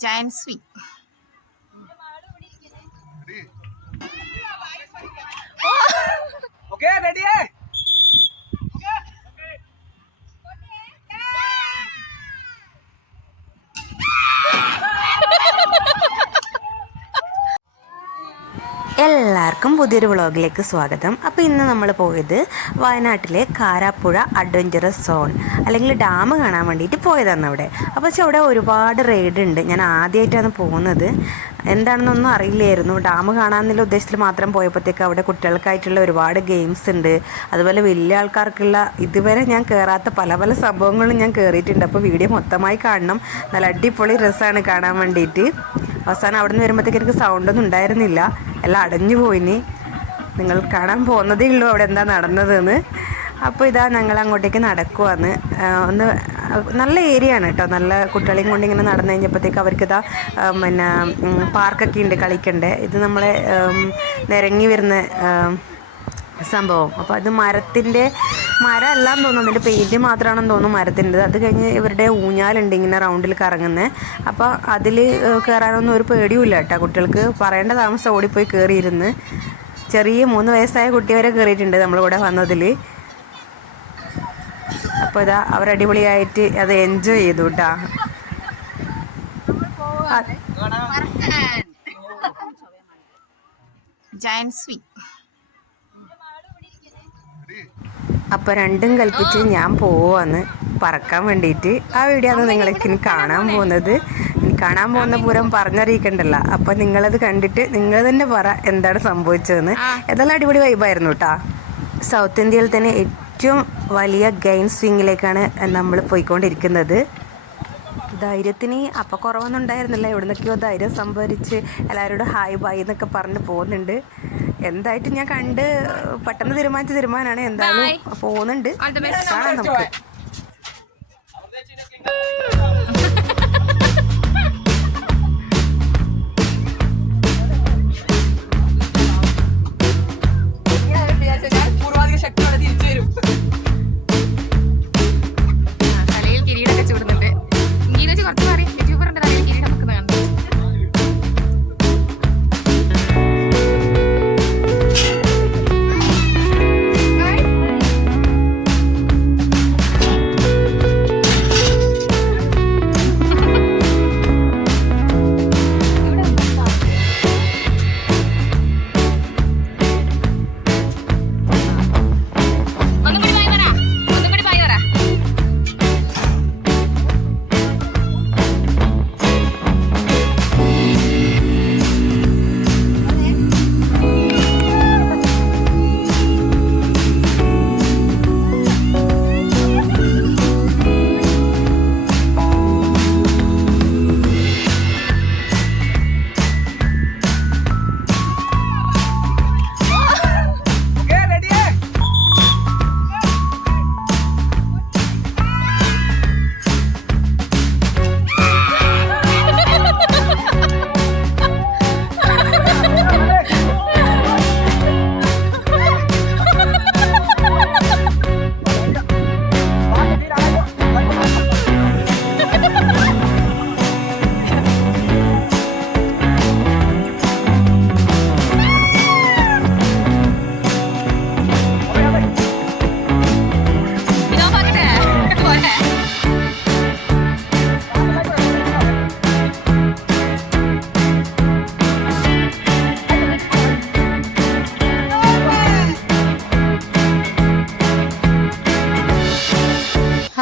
Giant swing. Okay, ready? എല്ലാവർക്കും പുതിയൊരു വ്ളോഗിലേക്ക് സ്വാഗതം. അപ്പോൾ ഇന്ന് നമ്മൾ പോയത് വയനാട്ടിലെ കാരാപ്പുഴ അഡ്വഞ്ചറസ് സോൺ അല്ലെങ്കിൽ ഡാം കാണാൻ വേണ്ടിയിട്ട് പോയതാണ് അവിടെ. അപ്പോൾ അവിടെ ഒരുപാട് റൈഡ് ഉണ്ട്. ഞാൻ ആദ്യമായിട്ടാണ് പോകുന്നത്. എന്താണെന്നൊന്നും അറിയില്ലായിരുന്നു. ഡാം കാണാമെന്നുള്ള ഉദ്ദേശത്തിൽ മാത്രം പോയപ്പോഴത്തേക്ക് അവിടെ കുട്ടികൾക്കായിട്ടുള്ള ഒരുപാട് ഗെയിംസ് ഉണ്ട്. അതുപോലെ വലിയ ആൾക്കാർക്കുള്ള ഇതുവരെ ഞാൻ കയറാത്ത പല പല സംഭവങ്ങളും ഞാൻ കയറിയിട്ടുണ്ട്. അപ്പോൾ വീഡിയോ മൊത്തമായി കാണണം. നല്ല അടിപൊളി രസമാണ് കാണാൻ വേണ്ടിയിട്ട്. അവസാനം അവിടെ നിന്ന് വരുമ്പോഴത്തേക്ക് എനിക്ക് സൗണ്ടൊന്നും ഉണ്ടായിരുന്നില്ല, എല്ലാം അടഞ്ഞു പോയിനി. നിങ്ങൾ കാണാൻ പോകുന്നതേ ഉള്ളൂ അവിടെ എന്താ നടന്നതെന്ന്. അപ്പോൾ ഇതാ ഞങ്ങൾ അങ്ങോട്ടേക്ക് നടക്കുവാന്ന്. ഒന്ന് നല്ല ഏരിയ ആണ് കേട്ടോ. നല്ല കുട്ടികളെയും കൊണ്ട് ഇങ്ങനെ നടന്നു കഴിഞ്ഞപ്പോഴത്തേക്ക് അവർക്കിതാ പിന്നെ പാർക്കൊക്കെ ഉണ്ട് കളിക്കണ്ടേ. ഇത് നമ്മളെ നിരങ്ങി വരുന്ന സംഭവം. അപ്പോൾ അത് മരമല്ലാന്ന് തോന്നുന്നു, അതിൻ്റെ പെയിൻറ്റ് മാത്രമാണെന്ന് തോന്നുന്നു മരത്തിൻ്റെ. അത് കഴിഞ്ഞ് ഇവരുടെ ഊഞ്ഞാലുണ്ട് ഇങ്ങനെ റൗണ്ടിൽ കറങ്ങുന്നത്. അപ്പോൾ അതിൽ കയറാനൊന്നും ഒരു പേടിയുമില്ല കേട്ടോ കുട്ടികൾക്ക്. പറയേണ്ട താമസം ഓടിപ്പോയി കയറിയിരുന്ന്. ചെറിയ 3 വയസ്സായ കുട്ടി വരെ കയറിയിട്ടുണ്ട് നമ്മളിവിടെ വന്നതിൽ. അപ്പോൾ ഇതാ അവരടിപൊളിയായിട്ട് അത് എൻജോയ് ചെയ്തു കേട്ടോ. Giant swing. അപ്പോൾ രണ്ടും കൽപ്പിച്ച് ഞാൻ പോവാന്ന് പറക്കാൻ വേണ്ടിയിട്ട്. ആ വീഡിയോ ആണ് നിങ്ങളേക്ക് കാണാൻ പോകുന്നത്. കാണാൻ പോകുന്ന പൂരം പറഞ്ഞറിയിക്കണ്ടല്ലോ. അപ്പോൾ നിങ്ങളത് കണ്ടിട്ട് നിങ്ങൾ തന്നെ പറ എന്താണ് സംഭവിച്ചതെന്ന്. ഏതായാലും അടിപൊളി വൈബായിരുന്നു കേട്ടോ. സൗത്ത് ഇന്ത്യയിൽ തന്നെ ഏറ്റവും വലിയ ഗെയിം സ്വിങ്ങിലേക്കാണ് നമ്മൾ പോയിക്കൊണ്ടിരിക്കുന്നത്. ധൈര്യത്തിന് അപ്പോൾ കുറവൊന്നും ഉണ്ടായിരുന്നില്ല. എവിടെ നിന്നൊക്കെയോ ധൈര്യം സംഭരിച്ച് എല്ലാവരോടും ഹായ് ബായ് എന്നൊക്കെ പറഞ്ഞ് പോകുന്നുണ്ട്. എന്തായിട്ട് ഞാൻ കണ്ട് പെട്ടെന്ന് തീരുമാനിച്ച തീരുമാനമാണ്. എന്തായാലും പോകുന്നുണ്ട്, കാണാം നമുക്ക്. തലയിൽ കിരീടൊക്കെ ചൂടുന്നുണ്ട്. ഇങ്ങനെ കുറച്ച് പറയും യൂട്യൂബറിന്റെ തലയിൽ കിരീടം വെക്കുന്നത് കണ്ടു.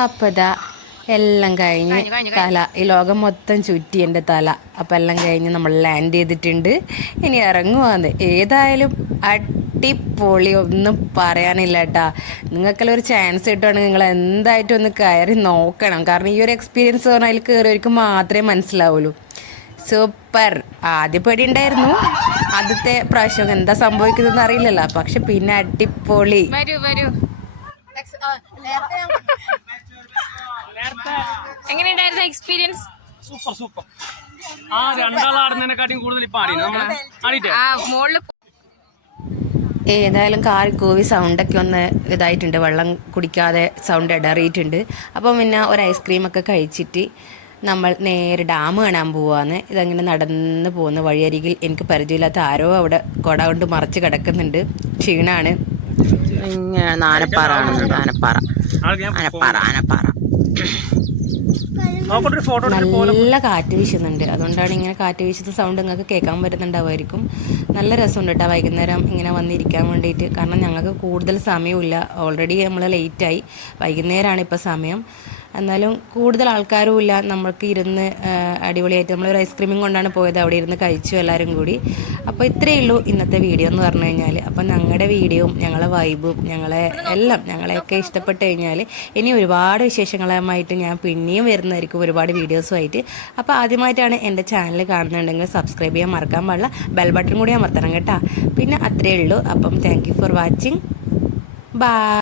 അപ്പോൾ ഇതാ എല്ലാം കഴിഞ്ഞ് തല ഈ ലോകം മൊത്തം ചുറ്റി എൻ്റെ തല. അപ്പോൾ എല്ലാം കഴിഞ്ഞ് നമ്മൾ ലാൻഡ് ചെയ്തിട്ടുണ്ട്. ഇനി ഇറങ്ങുവാന്ന്. ഏതായാലും അടിപൊളി, ഒന്നും പറയാനില്ല കേട്ടാ. നിങ്ങൾക്കെല്ലാം ഒരു ചാൻസ് കിട്ടുവാണെങ്കിൽ നിങ്ങൾ എന്തായിട്ടും ഒന്ന് കയറി നോക്കണം. കാരണം ഈ ഒരു എക്സ്പീരിയൻസ് പറഞ്ഞാൽ അതിൽ കയറിയവർക്ക് മാത്രമേ മനസ്സിലാവുള്ളൂ. സൂപ്പർ. ആദ്യം പേടിയുണ്ടായിരുന്നു, ആദ്യത്തെ പ്രാവശ്യം എന്താ സംഭവിക്കുന്നതെന്ന് അറിയില്ലല്ലോ. പക്ഷെ പിന്നെ അടിപൊളി. എങ്ങനെയുണ്ടായിരുന്നു എക്സ്പീരിയൻസ്? സൂപ്പർ. ആ രണ്ടാളാടുന്നതിനെക്കാട്ടിയും കൂടുതൽ ഇപ്പൊ ആടിയിട്ട് മുകളിൽ ഏതായാലും കാറി കൂവി സൗണ്ടൊക്കെ ഒന്ന് ഇതായിട്ടുണ്ട്, വെള്ളം കുടിക്കാതെ സൗണ്ട് ഇടറിയിട്ടുണ്ട്. അപ്പം പിന്നെ ഒരു ഐസ്ക്രീമൊക്കെ കഴിച്ചിട്ട് നമ്മൾ നേരെ ഡാം കാണാൻ പോവാന്ന്. ഇതങ്ങനെ നടന്ന് പോകുന്ന വഴിയരികിൽ എനിക്ക് പരിചയമില്ലാത്ത ആരോ അവിടെ കൊട കൊണ്ട് മറച്ച് കിടക്കുന്നുണ്ട്. ക്ഷീണാണ്. ഇങ്ങനെ ആനപ്പാറ കാണുന്നുണ്ട്. ആനപ്പാറ ആനപ്പാറ ആനപ്പാറ നല്ല കാറ്റ് വീശുന്നുണ്ട്. അതുകൊണ്ടാണ് ഇങ്ങനെ കാറ്റ് വീശുന്ന സൗണ്ട് നിങ്ങൾക്ക് കേൾക്കാൻ പറ്റുന്നുണ്ടാവുമായിരിക്കും. നല്ല രസമുണ്ട് കേട്ടോ വൈകുന്നേരം ഇങ്ങനെ വന്നിരിക്കാൻ വേണ്ടിയിട്ട്. കാരണം ഞങ്ങൾക്ക് കൂടുതൽ സമയമില്ല, ഓൾറെഡി നമ്മൾ ലേറ്റായി. വൈകുന്നേരമാണ് ഇപ്പോൾ സമയം. എന്നാലും കൂടുതൽ ആൾക്കാരും ഇല്ല. നമ്മൾക്ക് ഇരുന്ന് അടിപൊളിയായിട്ട് നമ്മളൊരു ഐസ്ക്രീമും കൊണ്ടാണ് പോയത്. അവിടെ ഇരുന്ന് കഴിച്ചു എല്ലാവരും കൂടി. അപ്പോൾ ഇത്രയേ ഉള്ളൂ ഇന്നത്തെ വീഡിയോ എന്ന് പറഞ്ഞു കഴിഞ്ഞാൽ. അപ്പോൾ ഞങ്ങളുടെ വീഡിയോയും ഞങ്ങളെ വൈബും ഞങ്ങളെയൊക്കെ ഇഷ്ടപ്പെട്ട് കഴിഞ്ഞാൽ ഇനി ഒരുപാട് വിശേഷങ്ങളുമായിട്ട് ഞാൻ പിന്നെയും വരുന്നതായിരിക്കും, ഒരുപാട് വീഡിയോസുമായിട്ട്. അപ്പോൾ ആദ്യമായിട്ടാണ് എൻ്റെ ചാനൽ കാണുന്നുണ്ടെങ്കിൽ സബ്സ്ക്രൈബ് ചെയ്യാൻ മറക്കാൻ പാടില്ല, ബെൽ ബട്ടൺ കൂടി അമർത്തണം കേട്ടോ. പിന്നെ അത്രയേ ഉള്ളൂ. അപ്പം thank you for watching. By.